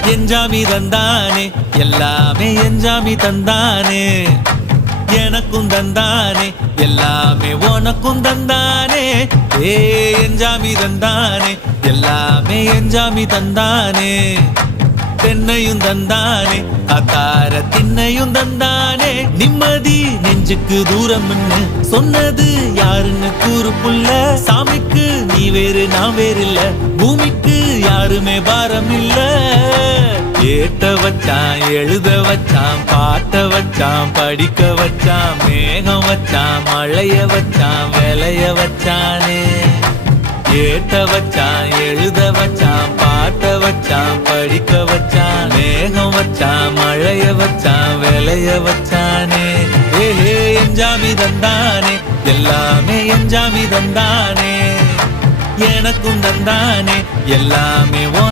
எஞ்சாமி தந்தானே எல்லாமே எஞ்சாமி தந்தானே எனக்கும் தந்தானே எல்லாமே உனக்கும் தந்தானே ஏ எஞ்சாமி தந்தானே எல்லாமே எஞ்சாமி தந்தானே தென்னையும் தந்தானே அத்தார திண்ணையும் தந்தானே நிம்மதி நெஞ்சுக்கு தூரம்னு சொன்னது யாருன்னு கூறு புள்ள சாமிக்கு நீ வேறு நான் வேறு இல்ல பூமிக்கு யாருமே பாரம் இல்ல ஏட்ட வச்சான் எழுத வச்சான் பாட்ட வச்சான் படிக்க வச்சான் மேகம் வச்சான் மழைய வச்சான் விளைய வச்சானே ஏட்ட வச்சான் எழுத வச்சான் பாட்ட வச்சான் படிக்க வச்சான் மேகம் வச்சான் மழைய வச்சான் விளைய வச்சானே ஏஹே எஞ்சாமி தந்தானே எல்லாமே எஞ்சாமி தந்தானே எனக்கும் தந்தானே எல்லாமே